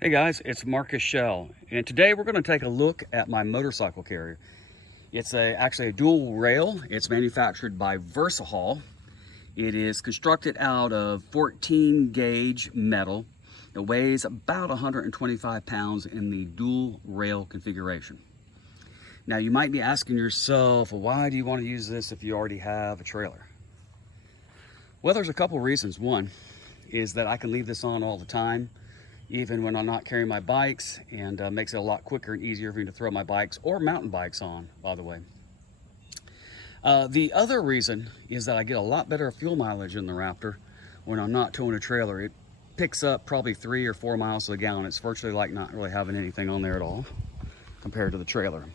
Hey guys, it's Marcus Shell, and today we're going to take a look at my motorcycle carrier. It's actually a dual rail. It's manufactured by VersaHaul. It is constructed out of 14 gauge metal. It weighs about 125 pounds in the dual rail configuration. Now you might be asking yourself, well, why do you want to use this if you already have a trailer? Well, there's a couple reasons. One is that I can leave this on all the time, even when I'm not carrying my bikes, and makes it a lot quicker and easier for me to throw my bikes or mountain bikes on, by the way. The other reason is that I get a lot better fuel mileage in the Raptor when I'm not towing a trailer. It picks up probably 3 or 4 miles to the gallon. It's virtually like not really having anything on there at all compared to the trailer.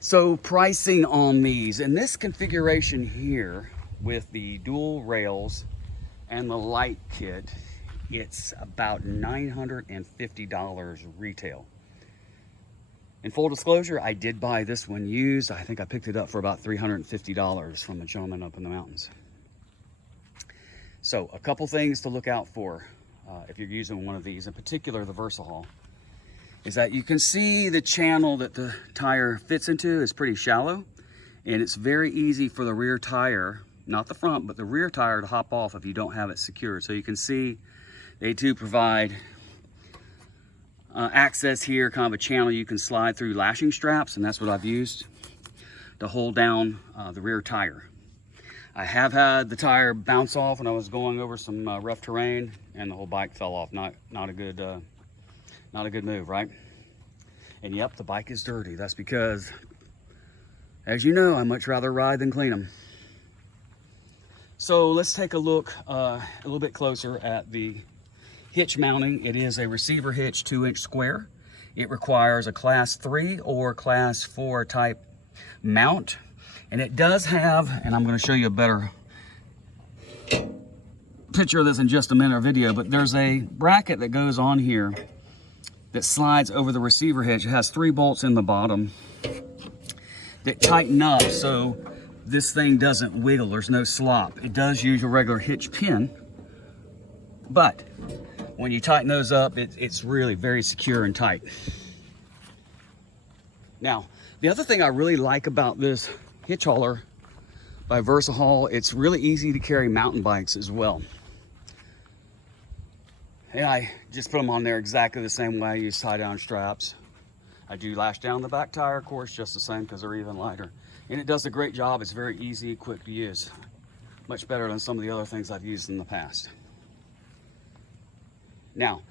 So pricing on these, in this configuration here with the dual rails and the light kit, it's about $950 retail. In full disclosure, I did buy this one used. I think I picked it up for about $350 from a gentleman up in the mountains. So a couple things to look out for if you're using one of these, in particular the VersaHaul, is that you can see the channel that the tire fits into is pretty shallow, and it's very easy for the rear tire, not the front, but the rear tire to hop off if you don't have it secured. So you can see they do provide access here, kind of a channel you can slide through lashing straps, and that's what I've used to hold down the rear tire. I have had the tire bounce off when I was going over some rough terrain, and the whole bike fell off. Not a good move, right? And yep, the bike is dirty. That's because, as you know, I much rather ride than clean them. So let's take a look a little bit closer at the hitch mounting. It is a receiver hitch 2-inch square. It requires a class 3 or class 4 type mount. And it does have, and I'm going to show you a better picture of this in just a minute or video, but there's a bracket that goes on here that slides over the receiver hitch. It has 3 bolts in the bottom that tighten up so this thing doesn't wiggle. There's no slop. It does use a regular hitch pin, but when you tighten those up, it's really very secure and tight. Now, the other thing I really like about this hitch hauler by VersaHaul, it's really easy to carry mountain bikes as well. And I just put them on there exactly the same way I use tie-down straps. I do lash down the back tire, of course, just the same because they're even lighter. And it does a great job. It's very easy, quick to use. Much better than some of the other things I've used in the past. Now,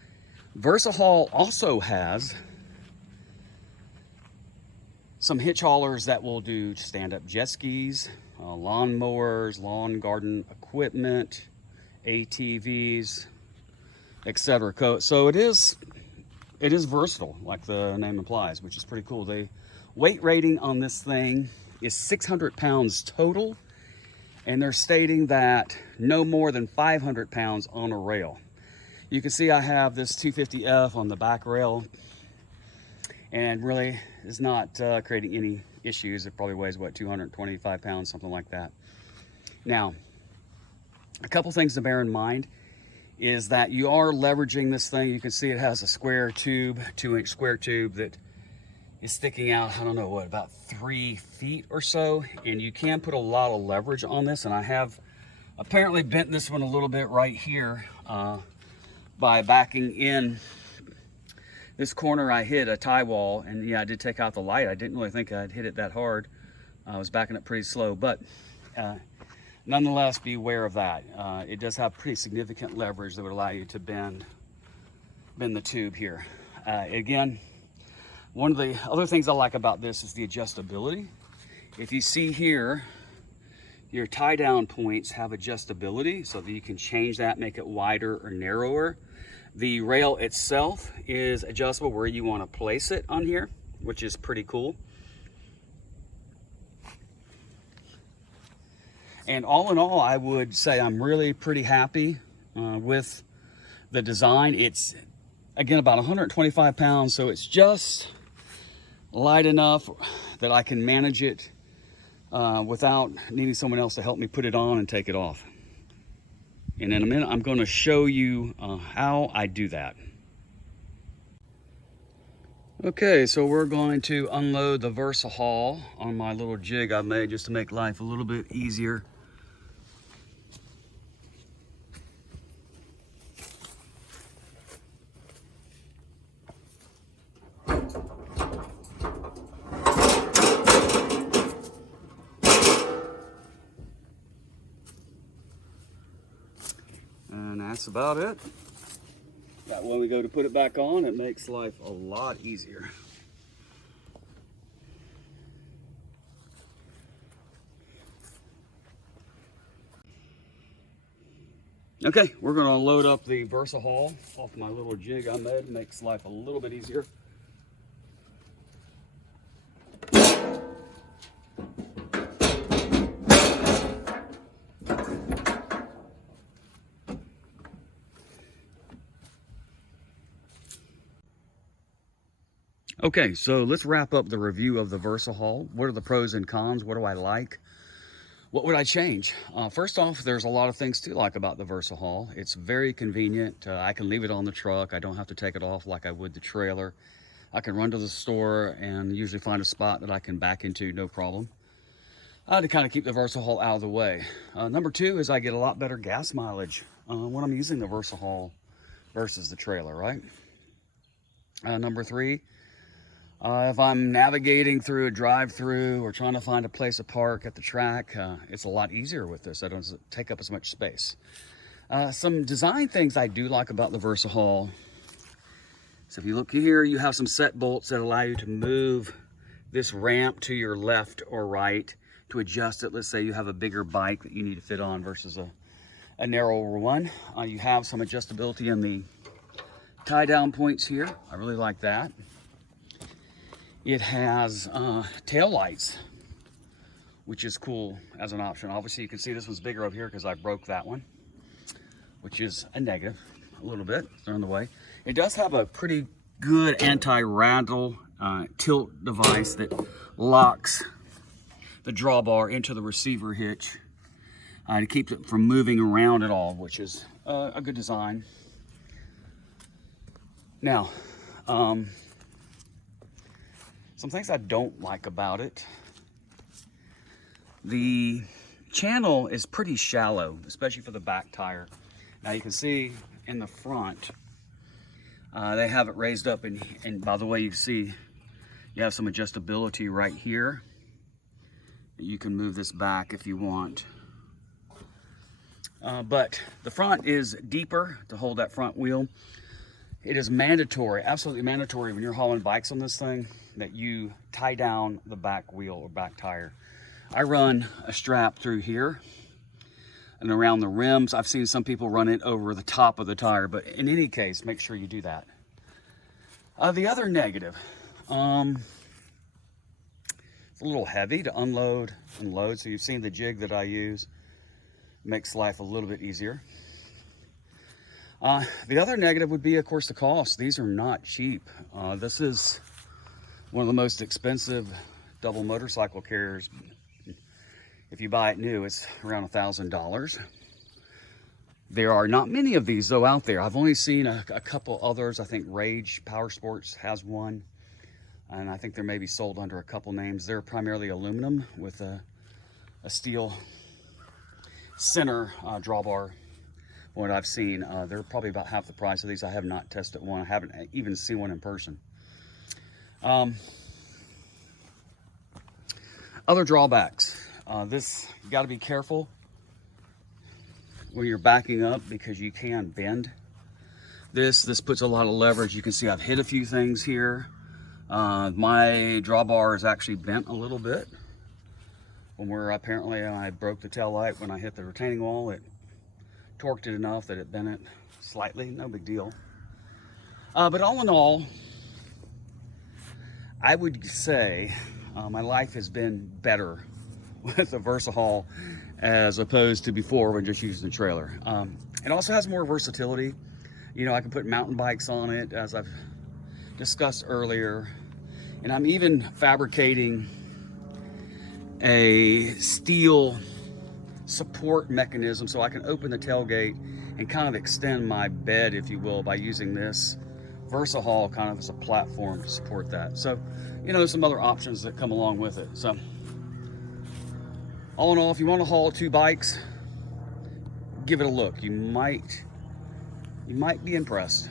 VersaHaul also has some hitch haulers that will do stand-up jet skis, lawn mowers, lawn garden equipment, ATVs, etc. So it is versatile, like the name implies, which is pretty cool. The weight rating on this thing is 600 pounds total, and they're stating that no more than 500 pounds on a rail. You can see I have this 250F on the back rail, and really is not creating any issues. It probably weighs, what, 225 pounds, something like that. Now, a couple things to bear in mind is that you are leveraging this thing. You can see it has a square tube, 2-inch square tube that is sticking out, I don't know what, about 3 feet or so, and you can put a lot of leverage on this, and I have apparently bent this one a little bit right here by backing in this corner. I hit a tie wall, and yeah, I did take out the light. I didn't really think I'd hit it that hard. I was backing it pretty slow, but nonetheless, be aware of that. It does have pretty significant leverage that would allow you to bend the tube here. Again, one of the other things I like about this is the adjustability. If you see here, your tie down points have adjustability so that you can change that, make it wider or narrower. The rail itself is adjustable where you want to place it on here, which is pretty cool. And all in all, I would say I'm really pretty happy with the design. It's, again, about 125 pounds, so it's just light enough that I can manage it without needing someone else to help me put it on and take it off. And in a minute, I'm going to show you how I do that. Okay, so we're going to unload the VersaHaul on my little jig I made just to make life a little bit easier. And that's about it. That when we go to put it back on, it makes life a lot easier. Okay, we're going to load up the VersaHaul off my little jig I made. Makes life a little bit easier. Okay, so let's wrap up the review of the VersaHaul. What are the pros and cons? What do I like? What would I change? First off, there's a lot of things to like about the VersaHaul. It's very convenient. I can leave it on the truck. I don't have to take it off like I would the trailer. I can run to the store and usually find a spot that I can back into, no problem. To kind of keep the VersaHaul out of the way. Number two is I get a lot better gas mileage when I'm using the VersaHaul versus the trailer, right? Number three, if I'm navigating through a drive-through or trying to find a place to park at the track, it's a lot easier with this. It doesn't take up as much space. Some design things I do like about the VersaHaul. So if you look here, you have some set bolts that allow you to move this ramp to your left or right to adjust it. Let's say you have a bigger bike that you need to fit on versus a narrower one. You have some adjustability in the tie-down points here. I really like that. It has tail lights, which is cool as an option. Obviously, you can see this one's bigger up here because I broke that one, which is a negative a little bit. They're on the way. It does have a pretty good anti-rattle tilt device that locks the drawbar into the receiver hitch to keep it from moving around at all, which is a good design. Now, some things I don't like about it. The channel is pretty shallow, especially for the back tire. Now you can see in the front, they have it raised up, and by the way, you see you have some adjustability right here. You can move this back if you want. But the front is deeper to hold that front wheel. It is mandatory, absolutely mandatory when you're hauling bikes on this thing that you tie down the back wheel or back tire. I run a strap through here and around the rims. I've seen some people run it over the top of the tire, but in any case, make sure you do that. The other negative, it's a little heavy to unload and load. So you've seen the jig that I use. Makes life a little bit easier. The other negative would be, of course, the cost. These are not cheap. This is one of the most expensive double motorcycle carriers. If you buy it new, it's around $1,000. There are not many of these, though, out there. I've only seen a couple others. I think Rage Power Sports has one, and I think they're maybe sold under a couple names. They're primarily aluminum with a steel center drawbar. What I've seen, they're probably about half the price of these. I have not tested one. I haven't even seen one in person. Other drawbacks. This, you got to be careful when you're backing up because you can bend. This puts a lot of leverage. You can see I've hit a few things here. My drawbar is actually bent a little bit. Apparently I broke the tail light when I hit the retaining wall. It torqued it enough that it bent it slightly, no big deal. But all in all, I would say my life has been better with the VersaHaul as opposed to before when just using the trailer. It also has more versatility. You know, I can put mountain bikes on it, as I've discussed earlier, and I'm even fabricating a steel support mechanism so I can open the tailgate and kind of extend my bed, if you will, by using this VersaHaul kind of as a platform to support that. So, you know, there's some other options that come along with it. So, all in all, if you want to haul 2 bikes, give it a look. You might be impressed.